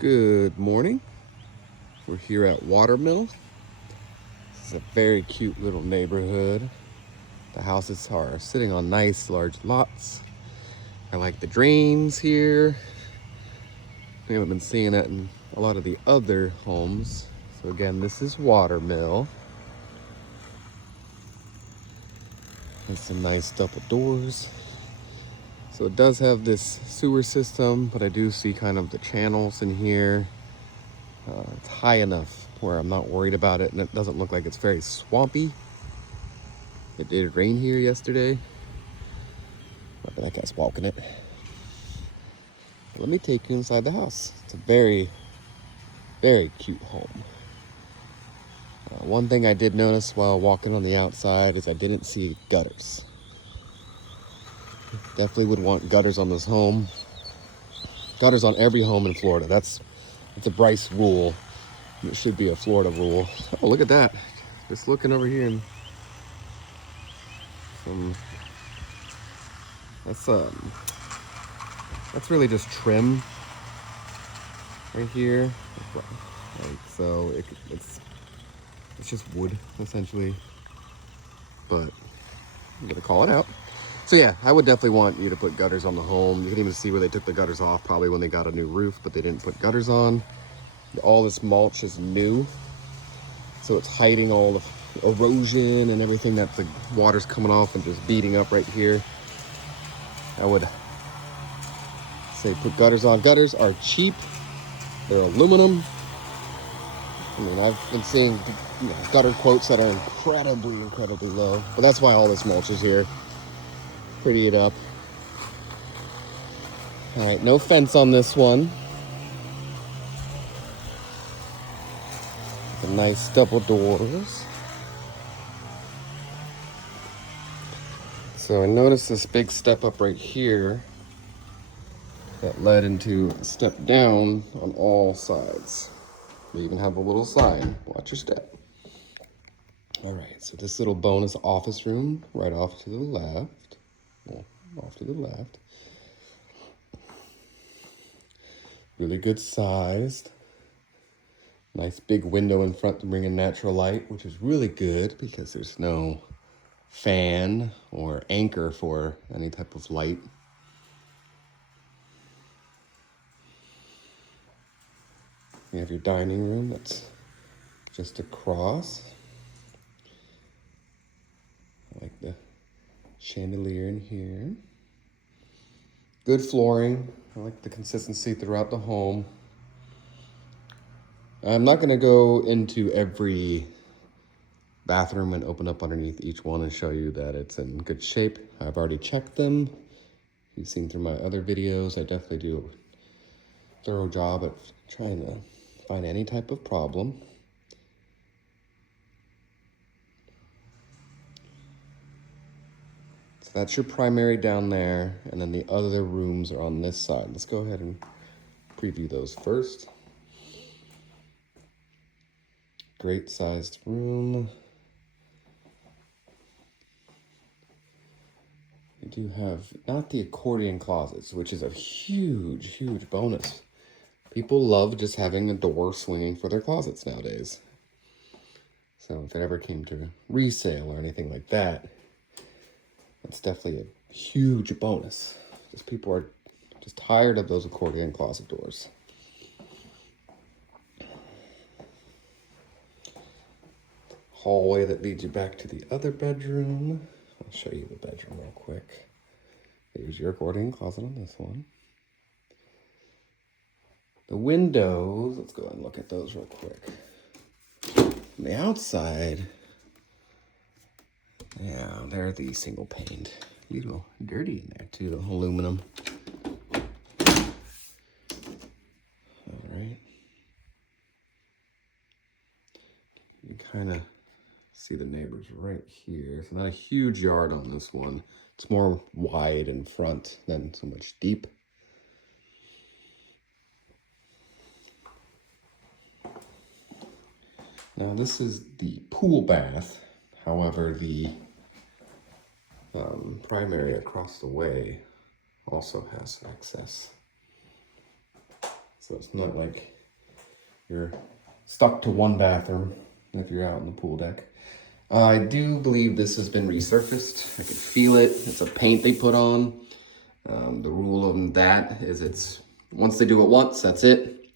Good morning. We're here at Watermill. This is a very cute little neighborhood. The houses are sitting on nice large lots. I like the drains here. We haven't been seeing that in a lot of the other homes. So again, this is Watermill. There's some nice double doors. So it does have this sewer system, but I do see kind of the channels in here. It's high enough where I'm not worried about it, and it doesn't look like it's very swampy. It did rain here yesterday. That guy's walking it. Let me take you inside the house. It's a very, very cute home. One thing I did notice while walking on the outside is I didn't see gutters. Definitely would want gutters on this home. Gutters on every home in Florida. That's a Bryce rule. It should be a Florida rule. Oh, look at that. Just looking over here and that's really just trim right here. Like, so it's just wood essentially, but I'm gonna call it out. So yeah, I would definitely want you to put gutters on the home. You can even see where they took the gutters off, probably when they got a new roof, but they didn't put gutters on. All this mulch is new, so it's hiding all the erosion and everything that the water's coming off and just beating up right here. I would say put gutters on. Gutters are cheap. They're aluminum. I mean, I've been seeing gutter quotes that are incredibly low, but that's why all this mulch is here. Pretty it up. All right, no fence on this one. The nice double doors. So I noticed this big step up right here that led into a step down on all sides. We even have a little sign, watch your step. All right, so this little bonus office room right off to the left. Well, off to the left. Really good sized. Nice big window in front to bring in natural light, which is really good because there's no fan or anchor for any type of light. You have your dining room that's just across. I like the chandelier in here. Good flooring. I like the consistency throughout the home. I'm not going to go into every bathroom and open up underneath each one and show you that it's in good shape. I've already checked them. You've seen through my other videos, I definitely do a thorough job at trying to find any type of problem. So that's your primary down there, and then the other rooms are on this side. Let's go ahead and preview those first. Great sized room. You do have not the accordion closets, which is a huge bonus. People love just having a door swinging for their closets nowadays. So if it ever came to resale or anything like that, that's definitely a huge bonus. Just people are just tired of those accordion closet doors. Hallway that leads you back to the other bedroom. I'll show you the bedroom real quick. Here's your accordion closet on this one. The windows, let's go ahead and look at those real quick. On the outside, yeah, they're the single paned. A little dirty in there too, the aluminum. All right. You kind of see the neighbors right here. It's not a huge yard on this one. It's more wide in front than so much deep. Now this is the pool bath. However, the primary across the way also has access. So it's not like you're stuck to one bathroom if you're out on the pool deck. I do believe this has been resurfaced. I can feel it. It's a paint they put on. The rule of that is once they do it once, that's it.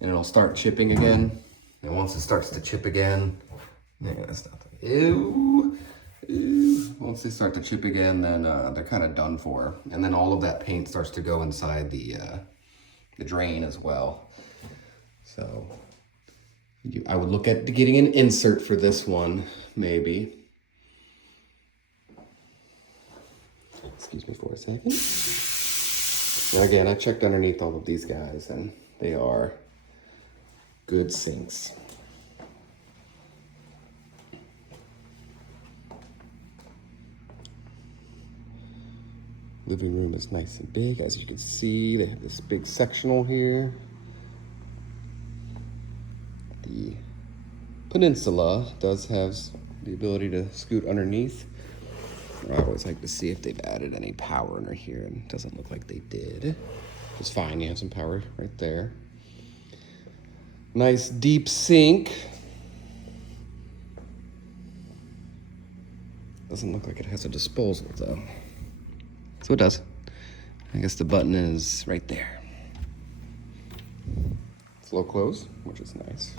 And it'll start chipping again. And once it starts to chip again, yeah, that's not ew. Once they start to chip again, then they're kind of done for. And then all of that paint starts to go inside the drain as well. So I would look at getting an insert for this one, maybe. Excuse me for a second. And again, I checked underneath all of these guys, and they are good sinks. Living room is nice and big, as you can see. They have this big sectional here. The peninsula does have the ability to scoot underneath. I always like to see if they've added any power under here, and it doesn't look like they did. It's fine, you have some power right there. Nice deep sink. Doesn't look like it has a disposal though. So it does. I guess the button is right there. Slow close, which is nice.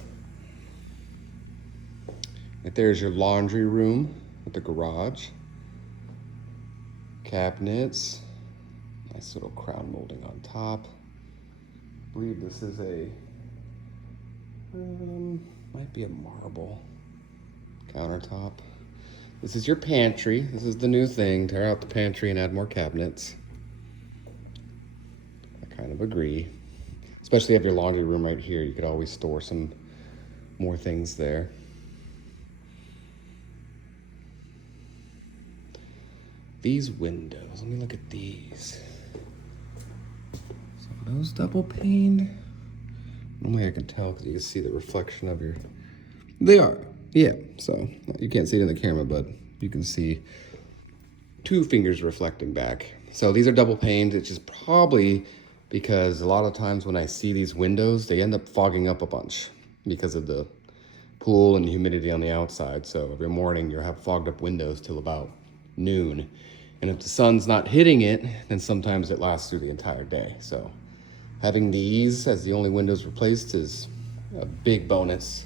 Right there's your laundry room with the garage. Cabinets. Nice little crown molding on top. I believe this is might be a marble countertop. This is your pantry. This is the new thing. Tear out the pantry and add more cabinets. I kind of agree. Especially if you have your laundry room right here. You could always store some more things there. These windows, let me look at these. So are those double paned? Normally I can tell because you can see the reflection of your... They are, yeah. So you can't see it in the camera, but you can see 2 fingers reflecting back. So these are double paned. It's just probably because a lot of times when I see these windows, they end up fogging up a bunch because of the pool and humidity on the outside. So every morning you'll have fogged up windows till about noon. And if the sun's not hitting it, then sometimes it lasts through the entire day. So having these as the only windows replaced is a big bonus.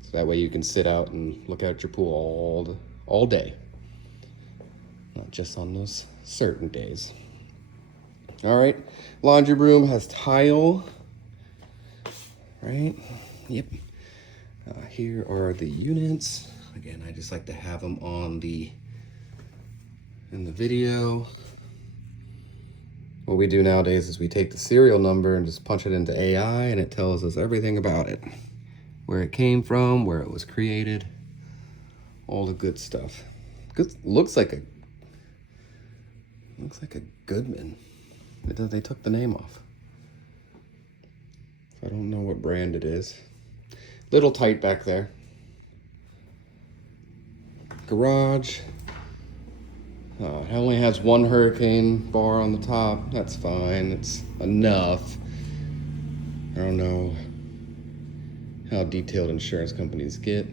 So that way you can sit out and look out your pool all day. Not just on those certain days. All right, laundry room has tile, right? Yep. Here are the units. Again, I just like to have them in the video. What we do nowadays is we take the serial number and just punch it into AI, and it tells us everything about it. Where it came from, where it was created, all the good stuff. Looks like a Goodman. They took the name off. I don't know what brand it is. Little tight back there. Garage. It only has 1 hurricane bar on the top. That's fine. It's enough. I don't know how detailed insurance companies get.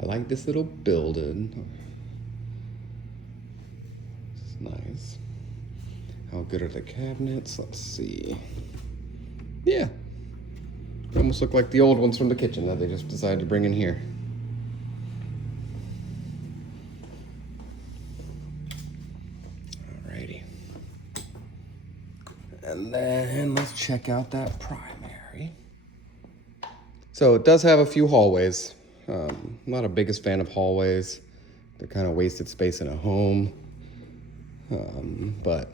I like this little building. It's nice. How good are the cabinets? Let's see. Yeah. They almost look like the old ones from the kitchen that they just decided to bring in here. Alrighty. And then let's check out that primary. So it does have a few hallways. I'm not a biggest fan of hallways. They're kind of wasted space in a home. But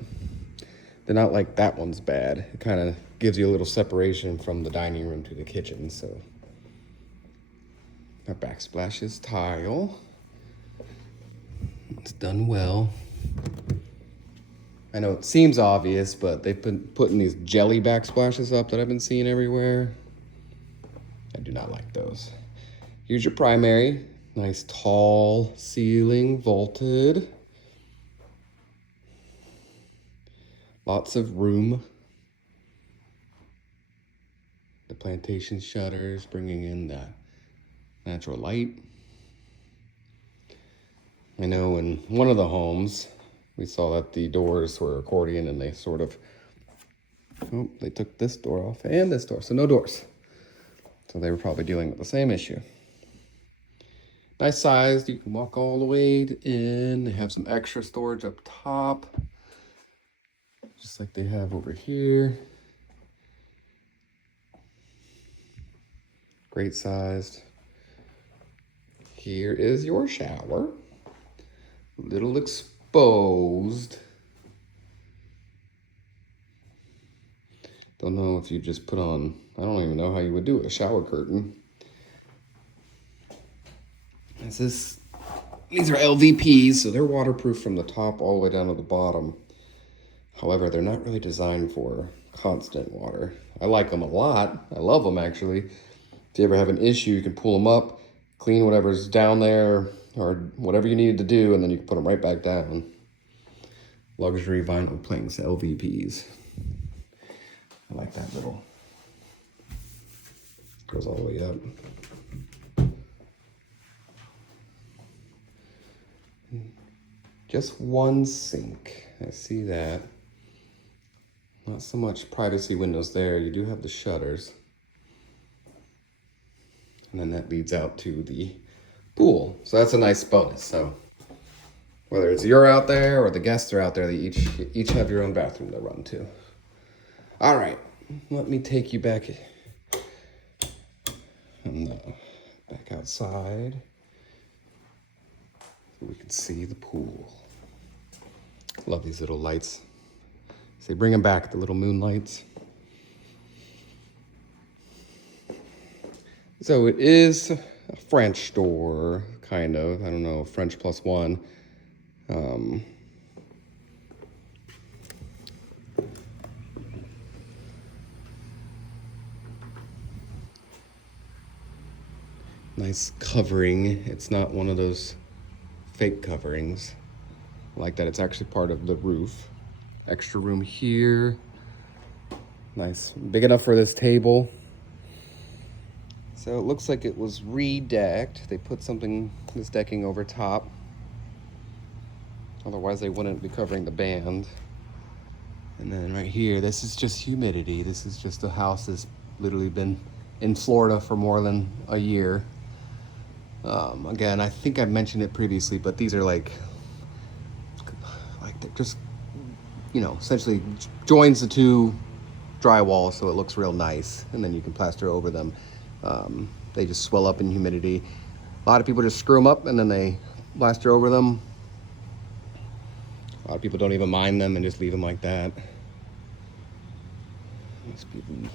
they're not like that one's bad. It kind of gives you a little separation from the dining room to the kitchen. So our backsplash is tile. It's done well. I know it seems obvious, but they've been putting these jelly backsplashes up that I've been seeing everywhere. I do not like those. Here's your primary. Nice tall ceiling, vaulted. Lots of room. plantation shutters, bringing in that natural light. I know in one of the homes, we saw that the doors were accordion and they sort of, oh, they took this door off and this door, so no doors. So they were probably dealing with the same issue. Nice sized, you can walk all the way in. They have some extra storage up top, just like they have over here. Great sized. Here is your shower. A little exposed. Don't know if you just put on, I don't even know how you would do a shower curtain. These are LVPs, so they're waterproof from the top all the way down to the bottom. However, they're not really designed for constant water. I like them a lot. I love them, actually. If you ever have an issue, you can pull them up, clean whatever's down there, or whatever you needed to do, and then you can put them right back down. Luxury vinyl planks, LVPs. I like that little, goes all the way up. Just one sink, I see that. Not so much privacy windows there. You do have the shutters. And then that leads out to the pool. So that's a nice bonus. So whether it's you're out there or the guests are out there, they each have your own bathroom to run to. All right, let me take you back back outside so we can see the pool. Love these little lights. So bring them back, the little moon lights. So it is a French door, kind of. I don't know, French plus one. Nice covering. It's not one of those fake coverings like that. It's actually part of the roof. Extra room here. Nice, big enough for this table. So it looks like it was re-decked. They put this decking over top. Otherwise they wouldn't be covering the band. And then right here, this is just humidity. This is just a house that's literally been in Florida for more than a year. Again, I think I mentioned it previously, but these are like they're just, you know, essentially joins the two drywall so it looks real nice, and then you can plaster over them. They just swell up in humidity. A lot of people just screw them up and then they plaster over them. A lot of people don't even mind them and just leave them like that. Must be the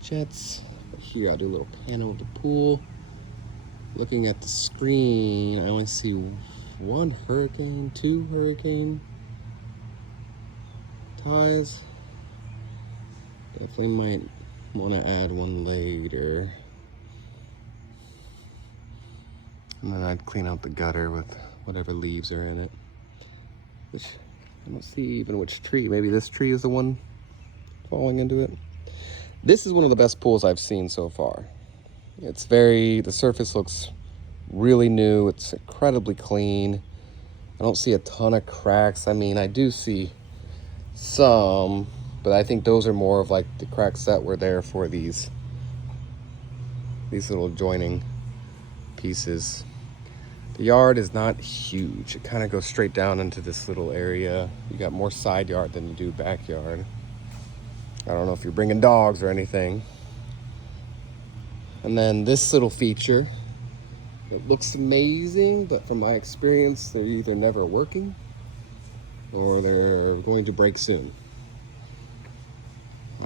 jets. But here, I'll do a little panel of the pool. Looking at the screen, I only see one hurricane, two hurricane ties. Definitely might want to add one later. And then I'd clean out the gutter with whatever leaves are in it. Which, I don't see even which tree. Maybe this tree is the one falling into it. This is one of the best pools I've seen so far. The surface looks really new. It's incredibly clean. I don't see a ton of cracks. I mean, I do see some, but I think those are more of like the cracks that were there for these little joining pieces. The yard is not huge. It kind of goes straight down into this little area. You got more side yard than you do backyard. I don't know if you're bringing dogs or anything. And then this little feature, it looks amazing, but from my experience, they're either never working or they're going to break soon.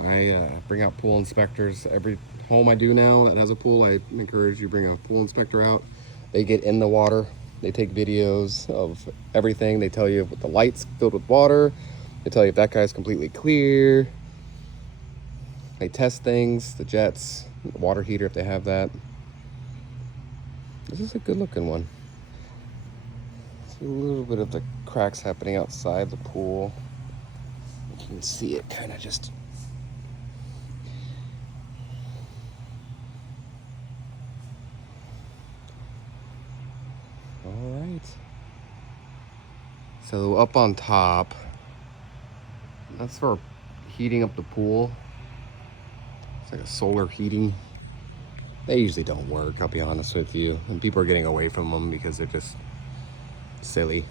I bring out pool inspectors. Every home I do now that has a pool, I encourage you to bring a pool inspector out. They get in the water. They take videos of everything. They tell you if the light's filled with water. They tell you if that guy's completely clear. They test things, the jets, the water heater if they have that. This is a good looking one. See a little bit of the cracks happening outside the pool. You can see it kind of just lights. So up on top, that's for heating up the pool. It's like a solar heating. They usually don't work, I'll be honest with you. And people are getting away from them because they're just silly.